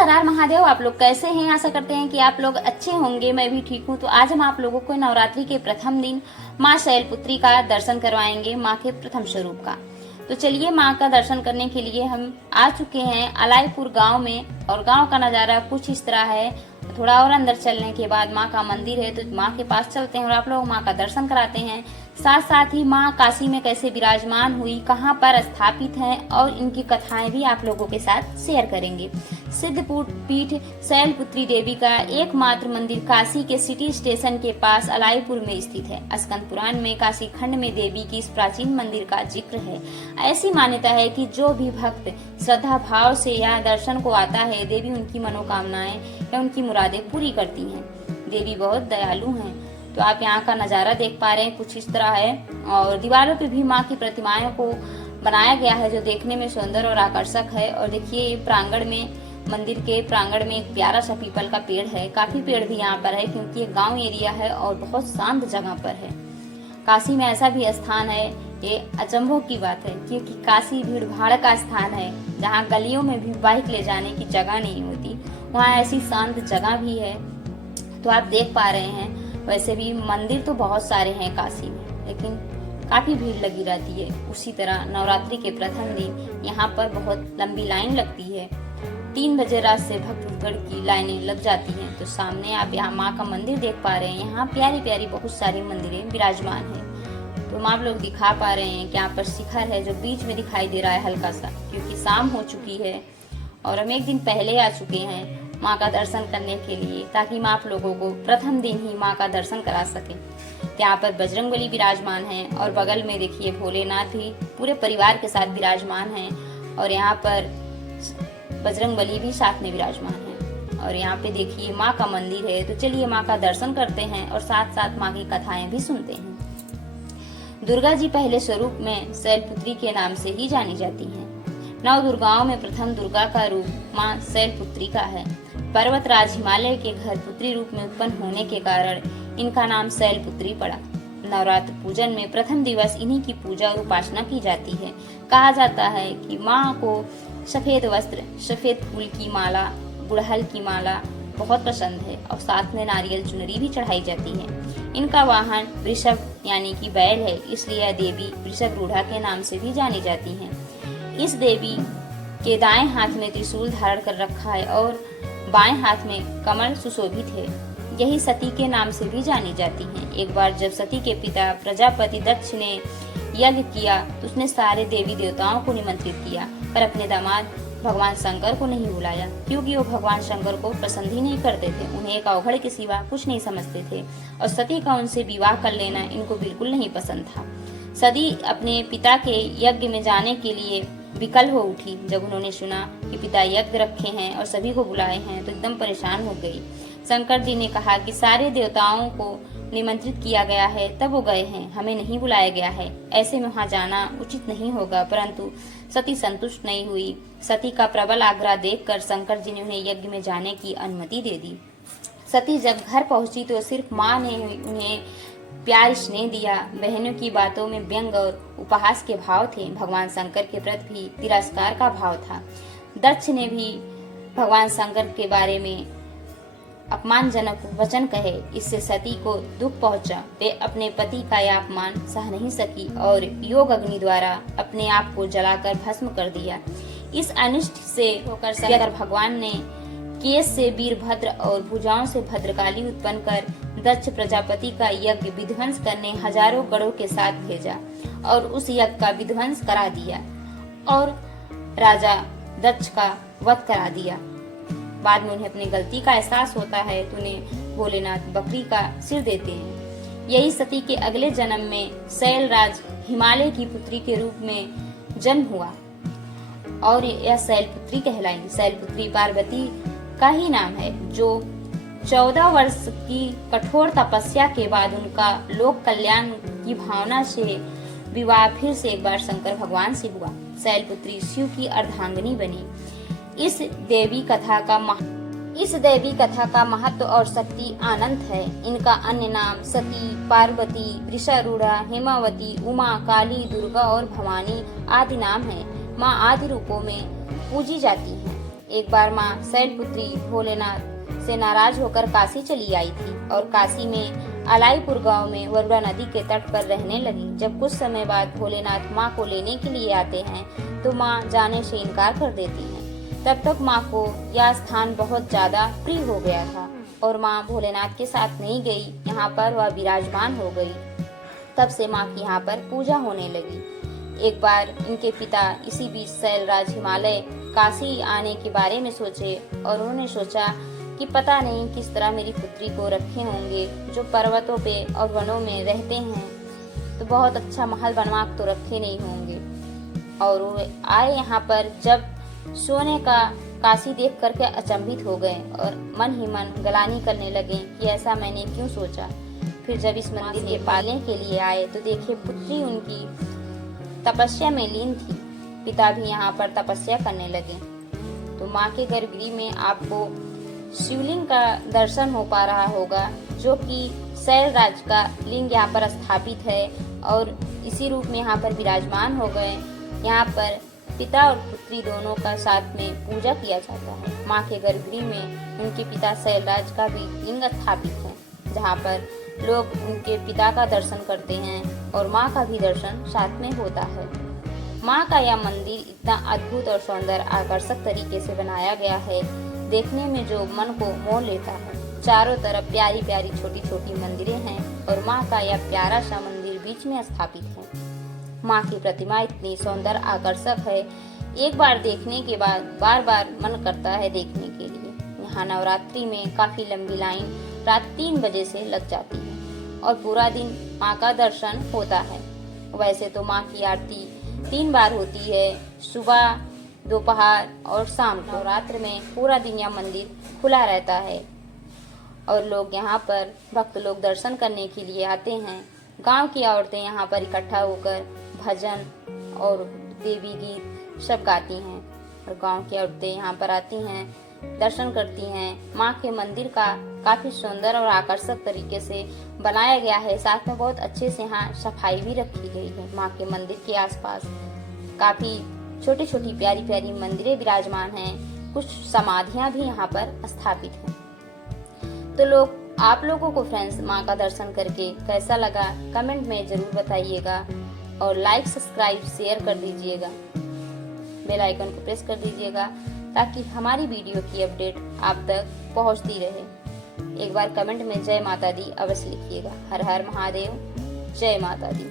नमस्कार हर महादेव। आप लोग कैसे हैं? आशा करते हैं कि आप लोग अच्छे होंगे। मैं भी ठीक हूँ। तो आज हम आप लोगों को नवरात्रि के प्रथम दिन माँ शैलपुत्री का दर्शन करवाएंगे, माँ के प्रथम स्वरूप का। तो चलिए माँ का दर्शन करने के लिए हम आ चुके हैं अलाईपुर गांव में, और गांव का नज़ारा कुछ इस तरह है। थोड़ा और अंदर चलने के बाद माँ का मंदिर है, तो माँ के पास चलते हैं और आप लोग माँ का दर्शन कराते हैं। साथ साथ ही माँ काशी में कैसे विराजमान हुई, कहाँ पर स्थापित हैं, और इनकी कथाएं भी आप लोगों के साथ शेयर करेंगे। सिद्ध पीठ शैलपुत्री देवी का एकमात्र मंदिर काशी के सिटी स्टेशन के पास अलाईपुर में स्थित है। स्कंद पुराण में काशी खंड में देवी की इस प्राचीन मंदिर का जिक्र है। ऐसी मान्यता है कि जो भी भक्त श्रद्धा भाव से यहाँ दर्शन को आता है, देवी उनकी मनोकामनाएं या उनकी मुरादें पूरी करती हैं। देवी बहुत दयालु हैं। तो आप यहाँ का नज़ारा देख पा रहे हैं, कुछ इस तरह है। और दीवारों पे भी माँ की प्रतिमाओं को बनाया गया है, जो देखने में सुंदर और आकर्षक है। और देखिए प्रांगण में, मंदिर के प्रांगण में एक प्यारा सा पीपल का पेड़ है। काफी पेड़ भी यहाँ पर है, क्योंकि ये गांव एरिया है और बहुत शांत जगह पर है। काशी में ऐसा भी स्थान है, ये अचंभों की बात है, क्योंकि काशी भीड़ भाड़ का स्थान है, जहाँ गलियों में भी बाइक ले जाने की जगह नहीं होती। वहाँ ऐसी शांत जगह भी है। तो आप देख पा रहे हैं। वैसे भी मंदिर तो बहुत सारे हैं काशी में, लेकिन काफी भीड़ लगी रहती है। उसी तरह नवरात्रि के प्रथम दिन यहाँ पर बहुत लंबी लाइन लगती है। 3 बजे रात से भक्तगण की लाइनें लग जाती हैं। तो सामने आप यहाँ माँ का मंदिर देख पा रहे हैं। यहाँ प्यारी प्यारी बहुत सारी मंदिरें विराजमान हैं। तो हम आप लोग दिखा पा रहे हैं कि यहाँ पर शिखर है, जो बीच में दिखाई दे रहा है हल्का सा, क्योंकि शाम हो चुकी है और हम एक दिन पहले आ चुके हैं माँ का दर्शन करने के लिए, ताकि माँ आप लोगों को प्रथम दिन ही माँ का दर्शन करा सके। यहाँ पर बजरंगबली विराजमान है, और बगल में देखिए भोलेनाथ भी पूरे परिवार के साथ विराजमान हैं। और यहाँ पर बजरंगबली भी साथ में विराजमान है। और यहाँ पे देखिए माँ का मंदिर है। तो चलिए माँ का दर्शन करते हैं और साथ साथ माँ की कथाएं भी सुनते हैं। दुर्गा जी पहले स्वरूप में शैलपुत्री के नाम से ही जानी जाती हैं। 9 दुर्गाओं में प्रथम दुर्गा का रूप माँ शैलपुत्री का है। पर्वतराज हिमालय के घर पुत्री रूप में उत्पन्न होने के कारण इनका नाम शैलपुत्री पड़ा। नवरात्र पूजन में प्रथम दिवस इन्हीं की पूजा और उपासना की जाती है। कहा जाता है कि माँ को सफेद वस्त्र, सफेद फूल की माला, गुड़हल की माला बहुत पसंद है, और साथ में नारियल चुनरी भी चढ़ाई जाती है। इनका वाहन वृषभ यानी कि बैल है, इसलिए यह देवी वृषभ रूढ़ा के नाम से भी जानी जाती हैं। इस देवी के दाएं हाथ में त्रिशूल धारण कर रखा है और बाएं हाथ में कमल सुशोभित है। यही सती के नाम से भी जानी जाती हैं। एक बार जब सती के पिता प्रजापति दक्ष ने यज्ञ किया, तो उसने सारे देवी देवताओं को निमंत्रित किया, पर अपने दामाद भगवान शंकर को नहीं बुलाया, क्योंकि वो भगवान शंकर को पसंद ही नहीं करते थे। उन्हें एक अवघड़ के सिवा कुछ नहीं समझते थे, और सती का उनसे विवाह कर लेना इनको बिल्कुल नहीं पसंद था। सती अपने पिता के यज्ञ में जाने के लिए विकल हो उठी। जब उन्होंने सुना कि पिता यज्ञ रखे हैं और सभी को बुलाए हैं, तो एकदम परेशान हो गई। शंकर जी ने कहा कि सारे देवताओं को निमंत्रित किया गया है, तब वो गए हैं, हमें नहीं बुलाया गया है, ऐसे में वहाँ जाना उचित नहीं होगा। परंतु सती संतुष्ट नहीं हुई। सती का प्रबल आग्रह देखकर शंकर जी ने उन्हें यज्ञ में जाने की अनुमति दे दी। सती जब घर पहुंची तो सिर्फ माँ ने उन्हें प्यार स्नेह दिया। बहनों की बातों में व्यंग और उपहास के भाव थे। भगवान शंकर के प्रति भी तिरस्कार का भाव था। दक्ष ने भी भगवान शंकर के बारे में अपमानजनक वचन कहे, इससे सती को दुख पहुंचा। वे अपने पति का यह अपमान सह नहीं सकी और योग अग्नि द्वारा अपने आप को जलाकर भस्म कर दिया। इस अनिष्ट से होकर शंकर भगवान ने केश से वीरभद्र और भुजाओं से भद्रकाली उत्पन्न कर दक्ष प्रजापति का यज्ञ विध्वंस करने हजारों गढ़ों के साथ भेजा, और उस यज्ञ का विध्वंस करा दिया और राजा दक्ष का वध करा दिया। बाद में उन्हें अपनी गलती का एहसास होता है, तो उन्हें भोलेनाथ बकरी का सिर देते हैं। यही सती के अगले जन्म में शैलराज हिमालय की पुत्री के रूप में जन्म हुआ, और यह शैलपुत्री कहलाई। शैलपुत्री पार्वती का ही नाम है, जो 14 वर्ष की कठोर तपस्या के बाद उनका लोक कल्याण की भावना से विवाह फिर से एक बार शंकर भगवान से हुआ। शैलपुत्री शिव की अर्धांगिनी बनी। इस देवी कथा का महत्व और शक्ति अनंत है। इनका अन्य नाम सती, पार्वती, वृषारूढ़ा, हेमावती, उमा, काली, दुर्गा और भवानी आदि नाम है। माँ आदि रूपों में पूजी जाती हैं। एक बार माँ शैलपुत्री भोलेनाथ से नाराज होकर काशी चली आई थी और काशी में अलाईपुर गांव में वरुणा नदी के तट पर रहने लगी। जब कुछ समय बाद भोलेनाथ माँ को लेने के लिए आते हैं तो माँ जाने से इनकार कर देती हैं। तब तक माँ को यह स्थान बहुत ज्यादा प्रिय हो गया था और माँ भोलेनाथ के साथ नहीं गई, यहाँ पर वह विराजमान हो गई। तब से माँ की यहाँ पर पूजा होने लगी। एक बार इनके पिता इसी बीच शैलराज हिमालय काशी आने के बारे में सोचे और उन्होंने सोचा कि पता नहीं किस तरह मेरी पुत्री को रखे होंगे जो पर्वतों पे और वनों में रहते हैं, तो बहुत अच्छा महल बनवा तो रखे नहीं होंगे। और वो आए यहाँ पर, जब सोने का काशी देख करके अचंभित हो गए और मन ही मन गलानी करने लगे कि ऐसा मैंने क्यों सोचा। फिर जब इस मंदिर के पालने के लिए आए तो देखे पुत्री उनकी तपस्या में लीन थी। पिता भी यहाँ पर तपस्या करने लगे। तो माँ के गर्भगृह में आपको शिवलिंग का दर्शन हो पा रहा होगा, जो कि शैलराज का लिंग यहाँ पर स्थापित है और इसी रूप में यहाँ पर विराजमान हो गए। यहाँ पर पिता और पुत्री दोनों का साथ में पूजा किया जाता है। माँ के गर्भगृह में उनके पिता शैलराज का भी लिंग स्थापित है, जहाँ पर लोग उनके पिता का दर्शन करते हैं और माँ का भी दर्शन साथ में होता है। माँ का यह मंदिर इतना अद्भुत और सुंदर आकर्षक तरीके से बनाया गया है, देखने में जो मन को मोह लेता है। चारों तरफ प्यारी प्यारी छोटी छोटी मंदिरें हैं और माँ का यह प्यारा सा मंदिर बीच में स्थापित है। माँ की प्रतिमा इतनी सुंदर आकर्षक है, एक बार देखने के बाद बार बार मन करता है देखने के लिए। यहाँ नवरात्रि में काफी लंबी लाइन रात 3 बजे से लग जाती है और पूरा दिन माँ का दर्शन होता है। वैसे तो माँ की आरती 3 बार होती है, सुबह, दोपहर और शाम। नवरात्र में पूरा दिन यह मंदिर खुला रहता है और लोग यहाँ पर भक्त लोग दर्शन करने के लिए आते हैं। गांव की औरतें यहाँ पर इकट्ठा होकर भजन और देवी गीत सब गाती हैं और गांव की औरतें यहाँ पर आती हैं, दर्शन करती हैं। माँ के मंदिर का काफी सुंदर और आकर्षक तरीके से बनाया गया है। साथ में बहुत अच्छे से यहाँ सफाई भी रखी गई है। माँ के मंदिर के आसपास काफी छोटी छोटी प्यारी प्यारी मंदिरें विराजमान हैं। कुछ समाधियां भी यहाँ पर स्थापित हैं। तो आप लोगों को फ्रेंड्स माँ का दर्शन करके कैसा लगा कमेंट में जरूर बताइएगा और लाइक, सब्सक्राइब, शेयर कर दीजिएगा। बेल आइकन को प्रेस कर दीजिएगा ताकि हमारी वीडियो की अपडेट आप तक पहुंचती रहे। एक बार कमेंट में जय माता दी अवश्य लिखिएगा। हर हर महादेव, जय माता दी।